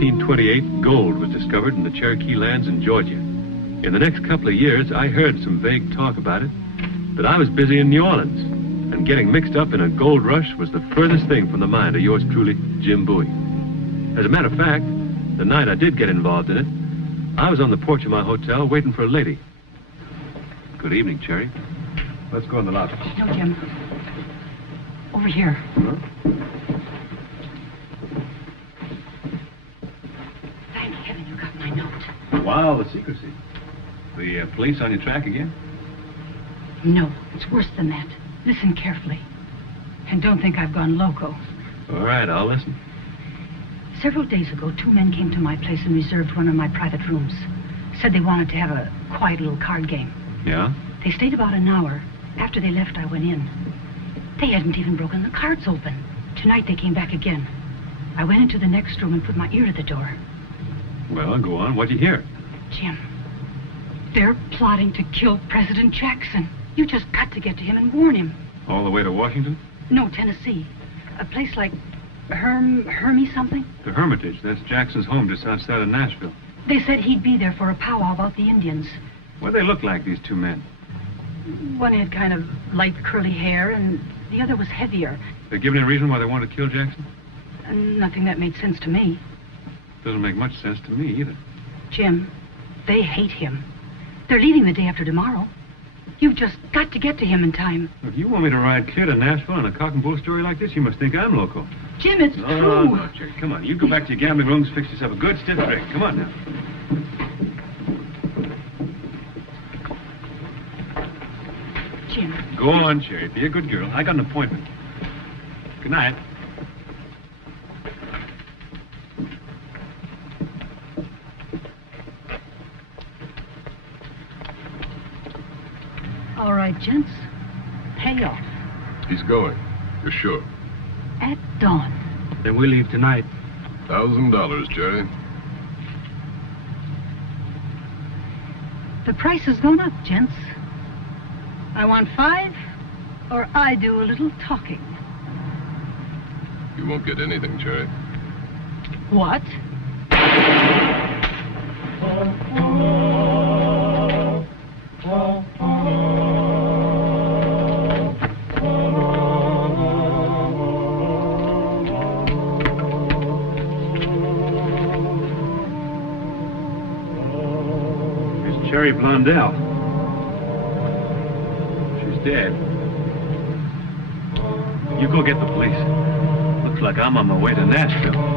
1528, gold was discovered in the Cherokee lands in Georgia. In the next couple of years, I heard some vague talk about it, but I was busy in New Orleans, and getting mixed up in a gold rush was the furthest thing from the mind of yours truly, Jim Bowie. As a matter of fact, the night I did get involved in it, I was on the porch of my hotel waiting for a lady. Good evening, Cherry. Let's go in the lobby. No, Jim. Over here. Huh? Thank heaven you got my note. Wow, the secrecy. The police on your track again? No, it's worse than that. Listen carefully. And don't think I've gone loco. All right, I'll listen. Several days ago, 2 men came to my place and reserved one of my private rooms. Said they wanted to have a quiet little card game. Yeah? They stayed about an hour. After they left, I went in. They hadn't even broken the cards open. Tonight, they came back again. I went into the next room and put my ear to the door. Well, go on. What'd you hear? Jim, they're plotting to kill President Jackson. You just got to get to him and warn him. All the way to Washington? No, Tennessee. A place like Hermie something? The Hermitage. That's Jackson's home just outside of Nashville. They said he'd be there for a powwow about the Indians. What do they look like, these 2 men? One had kind of light curly hair, and the other was heavier. They given any reason why they wanted to kill Jackson? Nothing that made sense to me. Doesn't make much sense to me, either. Jim, they hate him. They're leaving the day after tomorrow. You've just got to get to him in time. If you want me to ride clear to Nashville on a cock and bull story like this, you must think I'm loco. Jim, it's true. No, Jerry, come on. You go back to your gambling rooms, fix yourself a good stiff drink. Come on now. Jim. Go on, Cherry. Be a good girl. I got an appointment. Good night. All right, gents. Pay off. He's going. You're sure? At dawn. Then we leave tonight. $1,000, Jerry. The price has gone up, gents. I want 5, or I do a little talking. You won't get anything, Jerry. What? Here's Cherry Blondell. She's dead. You go get the police. Looks like I'm on my way to Nashville.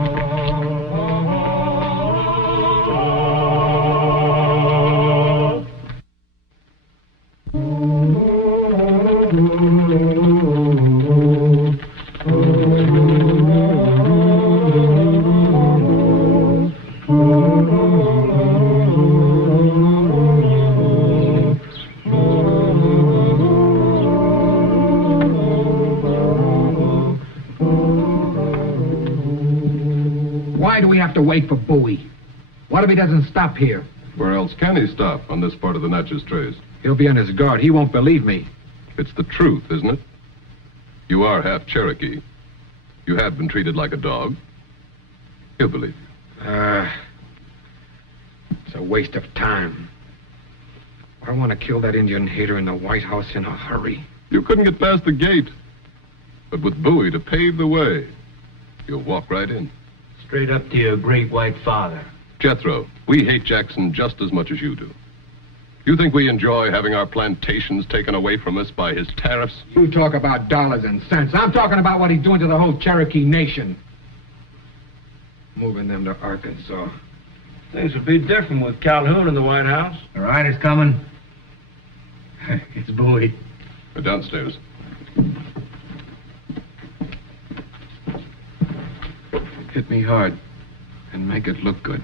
Why do we have to wait for Bowie? What if he doesn't stop here? Where else can he stop on this part of the Natchez Trace? He'll be on his guard. He won't believe me. It's the truth, isn't it? You are half Cherokee. You have been treated like a dog. He'll believe you. It's a waste of time. I want to kill that Indian hater in the White House in a hurry. You couldn't get past the gate. But with Bowie to pave the way, you'll walk right in. Straight up to your great white father. Jethro, we hate Jackson just as much as you do. You think we enjoy having our plantations taken away from us by his tariffs? You talk about dollars and cents. I'm talking about what he's doing to the whole Cherokee nation. Moving them to Arkansas. Things would be different with Calhoun in the White House. The rider's coming. It's Bowie. Downstairs. Hit me hard and make it look good.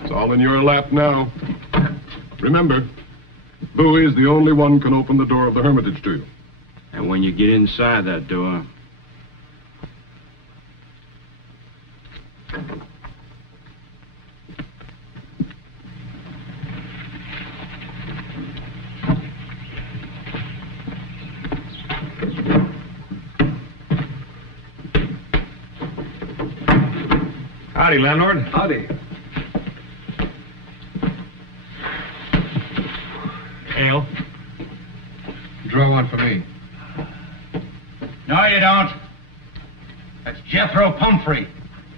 It's all in your lap now. Remember, Bowie is the only one can open the door of the Hermitage to you. And when you get inside that door... Howdy, landlord. Howdy. Ale. Draw one for me. No, you don't. That's Jethro Pumphrey.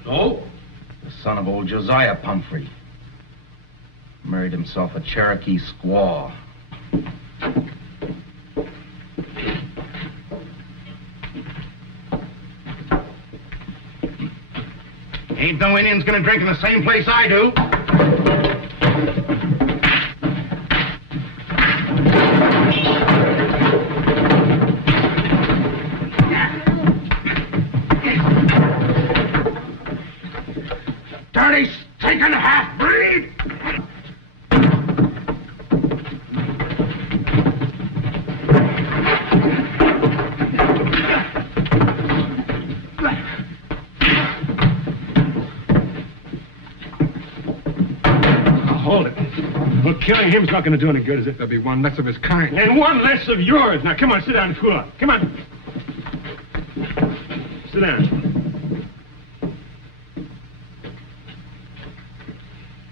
Oh? The son of old Josiah Pumphrey. Married himself a Cherokee squaw. Ain't no Indians gonna drink in the same place I do. Dirty, stinking half-breed! Hold it. Well, killing him's not going to do any good, is it? There'll be one less of his kind. And one less of yours. Now, come on, sit down and cool off. Come on. Sit down.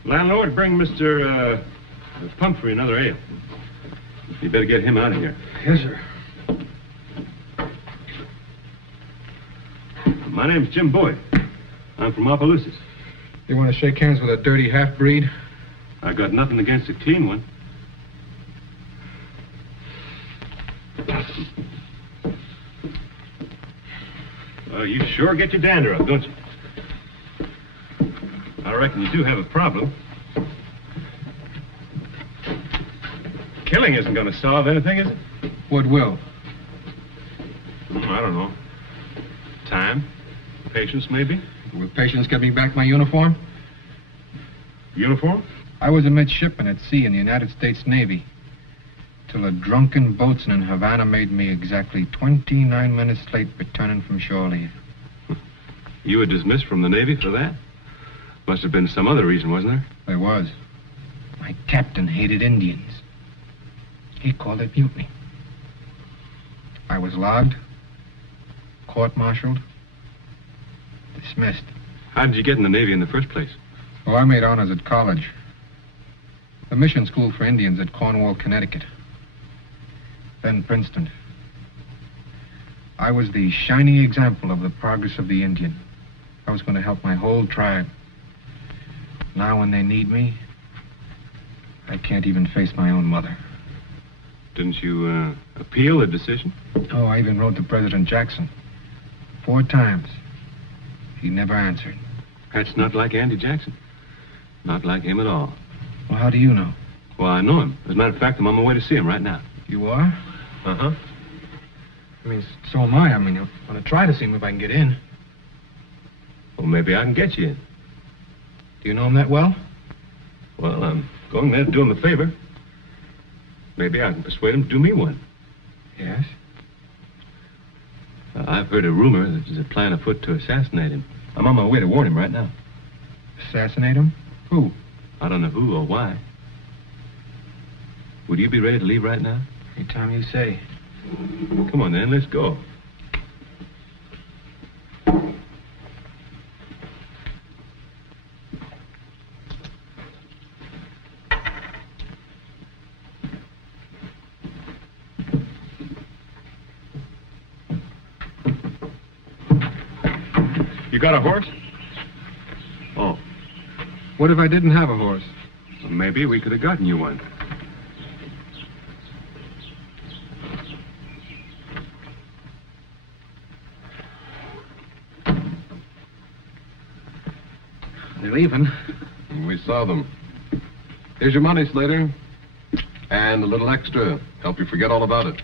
Landlord, bring Mr. Pumphrey another ale. You better get him out of here. Yes, sir. My name's Jim Bowie. I'm from Opelousas. You want to shake hands with a dirty half-breed? I got nothing against a clean one. Well, you sure get your dander up, don't you? I reckon you do have a problem. Killing isn't going to solve anything, is it? What will? I don't know. Time? Patience, maybe? Will patience get me back my uniform? Uniform? I was a midshipman at sea in the United States Navy. Till a drunken boatswain in Havana made me exactly 29 minutes late returning from shore leave. You were dismissed from the Navy for that? Must have been some other reason, wasn't there? There was. My captain hated Indians. He called it mutiny. I was logged, court-martialed, dismissed. How did you get in the Navy in the first place? Oh, I made honors at college. The mission school for Indians at Cornwall, Connecticut. Then Princeton. I was the shining example of the progress of the Indian. I was going to help my whole tribe. Now when they need me, I can't even face my own mother. Didn't you appeal the decision? Oh, I even wrote to President Jackson. 4 times. He never answered. That's not like Andy Jackson. Not like him at all. Well, how do you know? Well, I know him. As a matter of fact, I'm on my way to see him right now. You are? Uh-huh. I mean, so am I. I mean, I want to try to see him if I can get in. Well, maybe I can get you in. Do you know him that well? Well, I'm going there to do him a favor. Maybe I can persuade him to do me one. Yes? I've heard a rumor that there's a plan afoot to assassinate him. I'm on my way to warn him right now. Assassinate him? Who? I don't know who or why. Would you be ready to leave right now? Anytime you say. Come on, then. Let's go. You got a horse? Oh. What if I didn't have a horse? Well, maybe we could have gotten you one. They're leaving. We saw them. Here's your money, Slater. And a little extra. Help you forget all about it.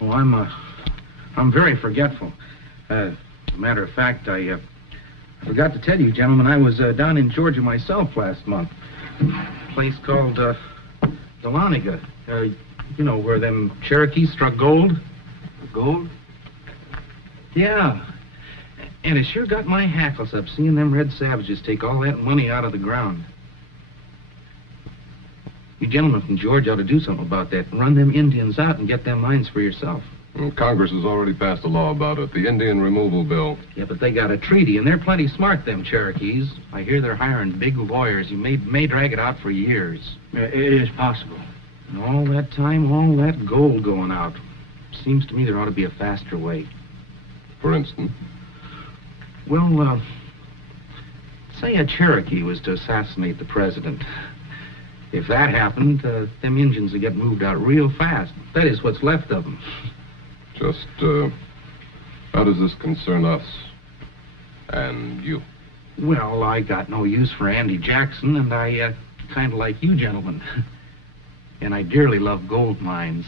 Oh, I'm very forgetful. Matter of fact, I forgot to tell you, gentlemen, I was down in Georgia myself last month. A place called Dahlonega. You know, where them Cherokees struck gold. Gold? Yeah. And it sure got my hackles up seeing them red savages take all that money out of the ground. You gentlemen from Georgia ought to do something about that. Run them Indians out and get them mines for yourself. And Congress has already passed a law about it, the Indian Removal Bill. Yeah, but they got a treaty, and they're plenty smart, them Cherokees. I hear they're hiring big lawyers. You may drag it out for years. It is possible. And all that time, all that gold going out. Seems to me there ought to be a faster way. For instance? Well, say a Cherokee was to assassinate the president. If that happened, them Indians would get moved out real fast. That is, what's left of them. Just, how does this concern us and you? Well, I got no use for Andy Jackson, and I kind of like you gentlemen. And I dearly love gold mines.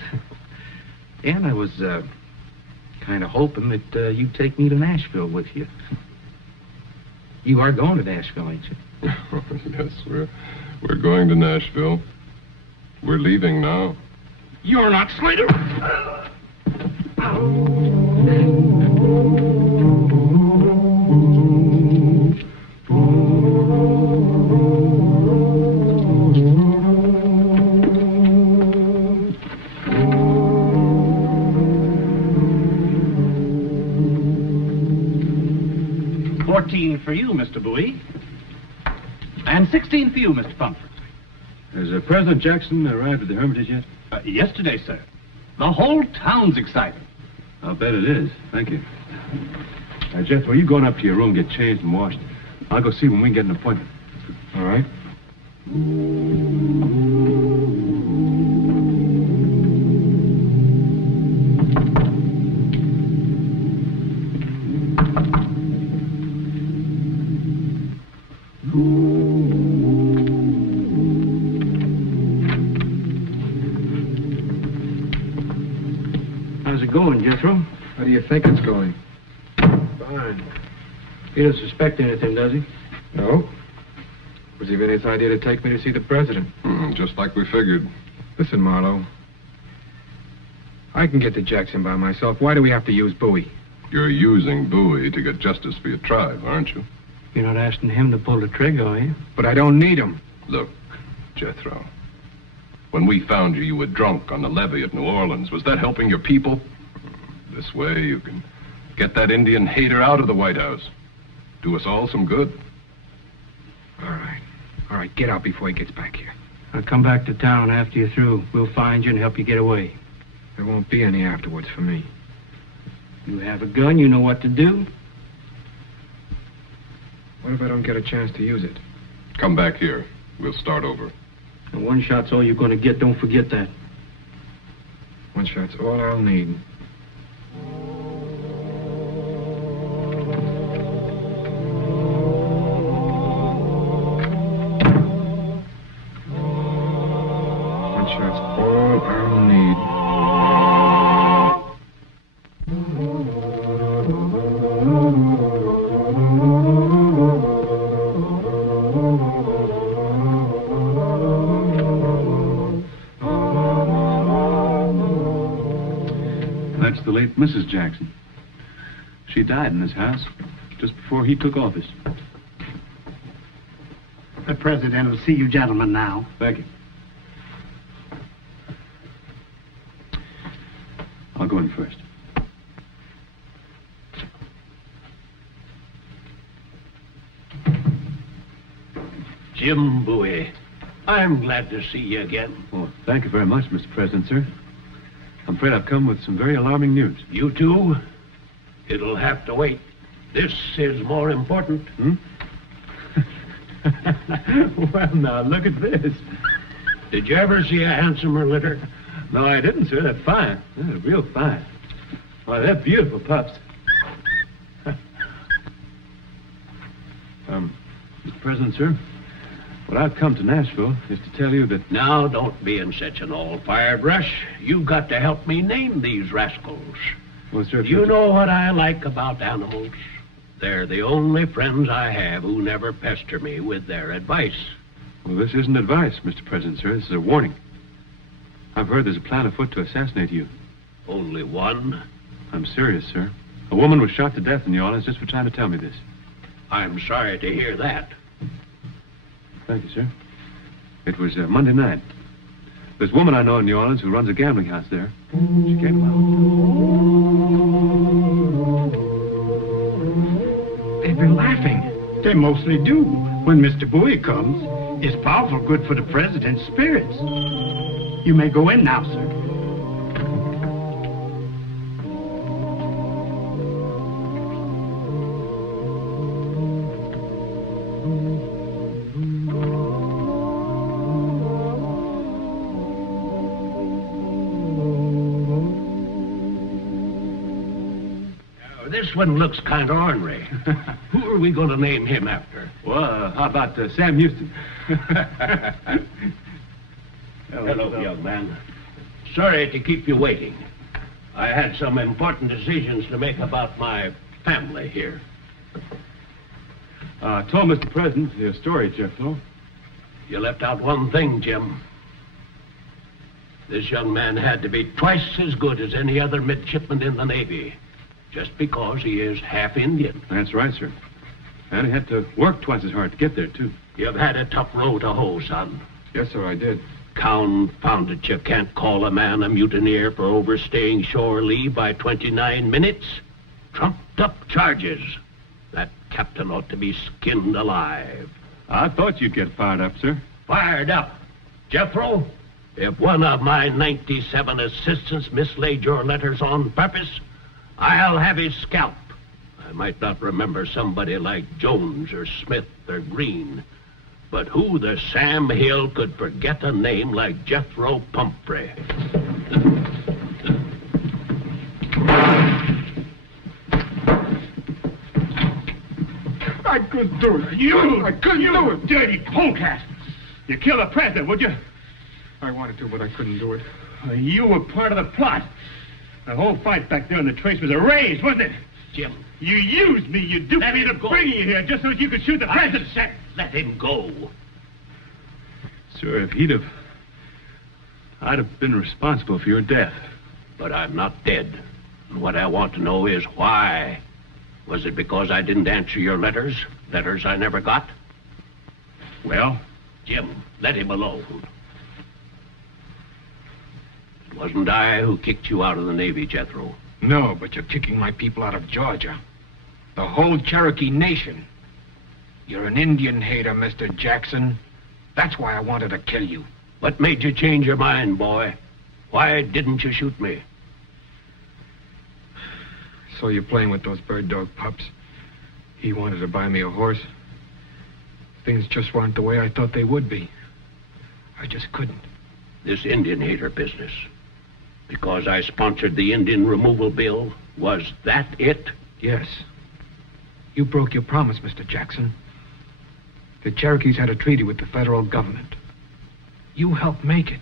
And I was kind of hoping that you'd take me to Nashville with you. You are going to Nashville, ain't you? Yes, we're going to Nashville. We're leaving now. You're not Slater! $14 for you, Mr. Bowie. And $16 for you, Mr. Pomfret. Has President Jackson arrived at the Hermitage yet? Yesterday, sir. The whole town's excited. I'll bet it is. Thank you. Jethro, you going up to your room, get changed and washed. I'll go see when we can get an appointment. All right. How's it going, Jethro? How do you think it's going? Fine. He doesn't suspect anything, does he? No. It was even his idea to take me to see the president. Just like we figured. Listen, Marlowe. I can get to Jackson by myself. Why do we have to use Bowie? You're using Bowie to get justice for your tribe, aren't you? You're not asking him to pull the trigger, are you? But I don't need him. Look, Jethro. When we found you, you were drunk on the levee at New Orleans. Was that helping your people? This way, you can get that Indian hater out of the White House. Do us all some good. All right. All right, get out before he gets back here. I'll come back to town after you're through. We'll find you and help you get away. There won't be any afterwards for me. You have a gun, you know what to do. What if I don't get a chance to use it? Come back here. We'll start over. And one shot's all you're going to get, don't forget that. One shot's all I'll need. One shot's all I'll need. That's the late Mrs. Jackson. She died in this house just before he took office. The president will see you gentlemen now. Thank you. I'll go in first. Jim Bowie, I'm glad to see you again. Oh, thank you very much, Mr. President, sir. I'm afraid I've come with some very alarming news. You too? It'll have to wait. This is more important. Well, now, look at this. Did you ever see a handsomer litter? No, I didn't, sir. They're fine. They're real fine. Why, they're beautiful pups. Mr. President, sir, what I've come to Nashville is to tell you that... Now, don't be in such an all-fired rush. You've got to help me name these rascals. Well, sir... You know what I like about animals? They're the only friends I have who never pester me with their advice. Well, this isn't advice, Mr. President, sir. This is a warning. I've heard there's a plan afoot to assassinate you. Only one? I'm serious, sir. A woman was shot to death in New Orleans just for trying to tell me this. I'm sorry to hear that. Thank you, sir. It was Monday night. There's a woman I know in New Orleans who runs a gambling house there. She came to my hotel. They've been laughing. They mostly do. When Mr. Bowie comes, it's powerful good for the president's spirits. You may go in now, sir. This one looks kind of ornery. Who are we going to name him after? Well, how about Sam Houston? Hello, young man. Sorry to keep you waiting. I had some important decisions to make about my family here. Told Mr. President your story, Jethro. You left out one thing, Jim. This young man had to be twice as good as any other midshipman in the Navy, just because he is half Indian. That's right, sir. And he had to work twice as hard to get there, too. You've had a tough row to hoe, son. Yes, sir, I did. Confound it, you can't call a man a mutineer for overstaying shore leave by 29 minutes. Trumped up charges. That captain ought to be skinned alive. I thought you'd get fired up, sir. Fired up? Jethro, if one of my 97 assistants mislaid your letters on purpose, I'll have his scalp. I might not remember somebody like Jones or Smith or Green, but who the Sam Hill could forget a name like Jethro Pumphrey? I couldn't do it. I couldn't do it. Dirty polecat. You kill the president, would you? I wanted to, but I couldn't do it. You were part of the plot. The whole fight back there in the trace was a raise, wasn't it? Jim. You used me. You duped me to bring you here just so you could shoot the president. I said let him go. Sir, if I'd have been responsible for your death. But I'm not dead. And what I want to know is why. Was it because I didn't answer your letters? Letters I never got? Well? Jim, let him alone. It wasn't I who kicked you out of the Navy, Jethro. No, but you're kicking my people out of Georgia. The whole Cherokee nation. You're an Indian hater, Mr. Jackson. That's why I wanted to kill you. What made you change your mind, boy? Why didn't you shoot me? Saw you playing with those bird dog pups. He wanted to buy me a horse. Things just weren't the way I thought they would be. I just couldn't. This Indian hater business. Because I sponsored the Indian removal bill, was that it? Yes. You broke your promise, Mr. Jackson. The Cherokees had a treaty with the federal government. You helped make it.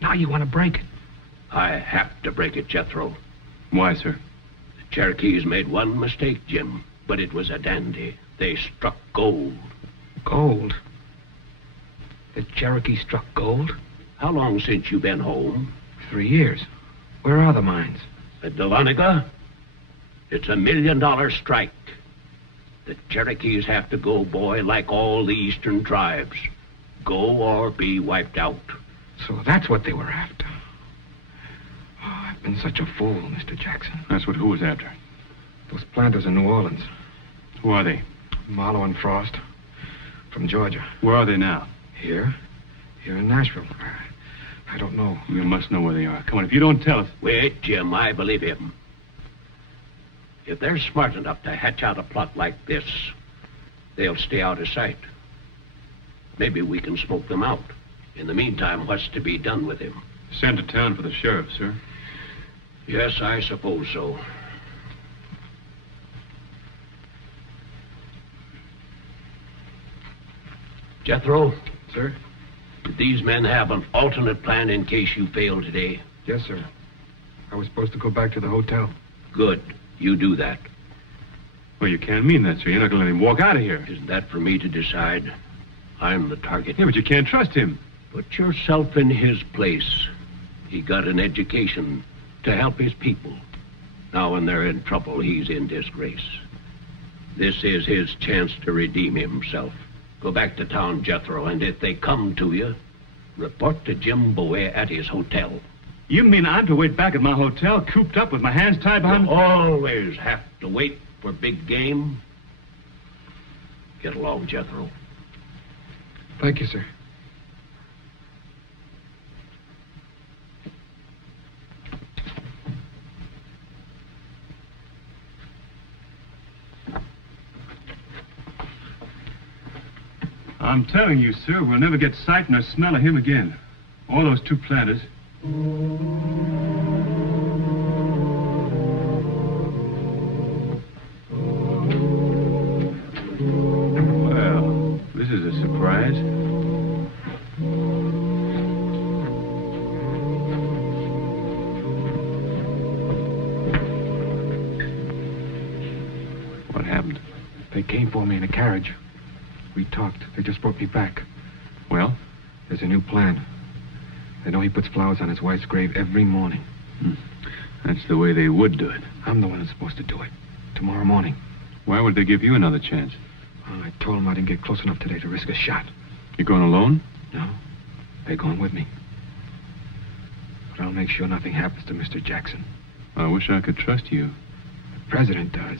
Now you want to break it. I have to break it, Jethro. Why, sir? The Cherokees made one mistake, Jim, but it was a dandy. They struck gold. Gold? The Cherokee struck gold? How long since you been home? 3 years. Where are the mines? At Dahlonega? It's $1 million strike. The Cherokees have to go, boy, like all the eastern tribes. Go or be wiped out. So that's what they were after. Oh, I've been such a fool, Mr. Jackson. That's what who was after? Those planters in New Orleans. Who are they? Marlowe and Frost. From Georgia. Where are they now? Here in Nashville. I don't know. You must know where they are. Come on, if you don't tell us... Wait, Jim, I believe him. If they're smart enough to hatch out a plot like this, they'll stay out of sight. Maybe we can smoke them out. In the meantime, what's to be done with him? Send to town for the sheriff, sir. Yes, I suppose so. Jethro? Sir? Did these men have an alternate plan in case you fail today? Yes, sir. I was supposed to go back to the hotel. Good. You do that. Well, you can't mean that, sir. You're not going to let him walk out of here. Isn't that for me to decide? I'm the target. Yeah, but you can't trust him. Put yourself in his place. He got an education to help his people. Now when they're in trouble, he's in disgrace. This is his chance to redeem himself. Go back to town, Jethro, and if they come to you, Report to Jim Bowie at his hotel. You mean I'm to wait back at my hotel, cooped up with my hands tied behind You always have to wait for big game. Get along, Jethro. Thank you, sir. I'm telling you, sir, we'll never get sight nor smell of him again. All those two planters. Well, this is a surprise. What happened? They came for me in a carriage. We talked. They just brought me back. Well? There's a new plan. They know he puts flowers on his wife's grave every morning. That's the way they would do it. I'm the one who's supposed to do it. Tomorrow morning. Why would they give you another chance? Well, I told them I didn't get close enough today to risk a shot. You going alone? No. They're going with me. But I'll make sure nothing happens to Mr. Jackson. I wish I could trust you. The president does.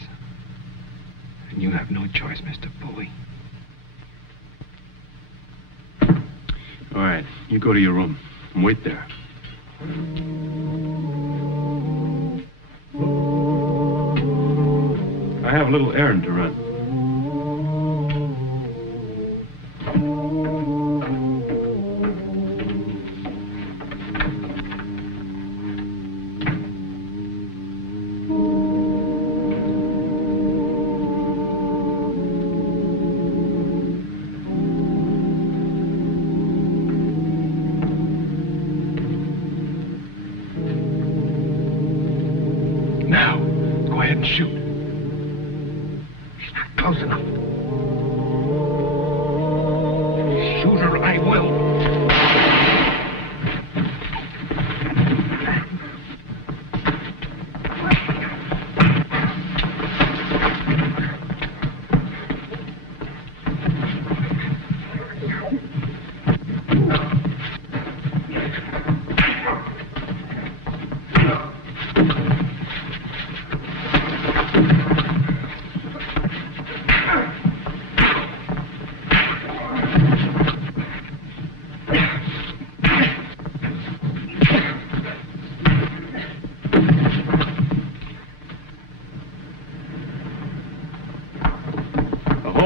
And you have no choice, Mr. Bowie. All right, you go to your room and wait there. I have a little errand to run. Now, go ahead and shoot. He's not close enough. Shoot her, I will.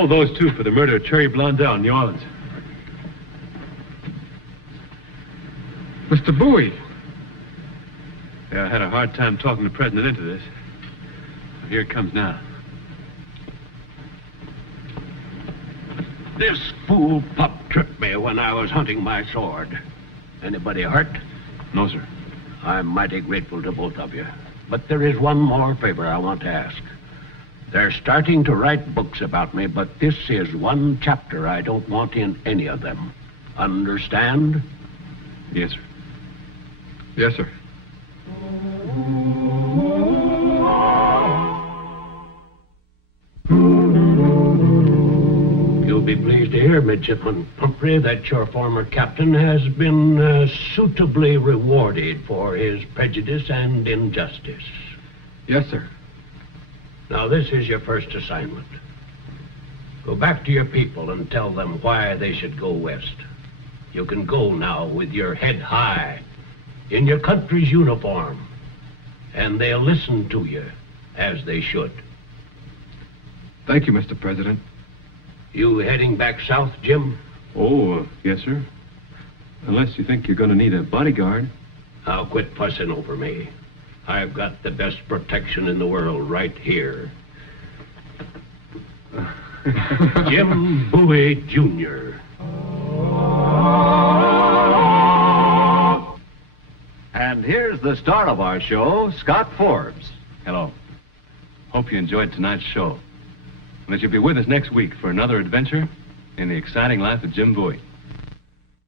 Hold those two for the murder of Cherry Blondell in New Orleans. Mr. Bowie. Yeah, I had a hard time talking the president into this. Here it comes now. This fool pup tripped me when I was hunting my sword. Anybody hurt? No, sir. I'm mighty grateful to both of you. But there is one more favor I want to ask. They're starting to write books about me, but this is one chapter I don't want in any of them. Understand? Yes, sir. Yes, sir. You'll be pleased to hear, Midshipman Pumphrey, that your former captain has been suitably rewarded for his prejudice and injustice. Yes, sir. Now, this is your first assignment. Go back to your people and tell them why they should go west. You can go now with your head high, in your country's uniform, and they'll listen to you, as they should. Thank you, Mr. President. You heading back south, Jim? Oh, yes, sir. Unless you think you're going to need a bodyguard. Now, quit fussing over me. I've got the best protection in the world right here. Jim Bowie, Jr. And here's the star of our show, Scott Forbes. Hello. Hope you enjoyed tonight's show. And that you'll be with us next week for another adventure in the exciting life of Jim Bowie.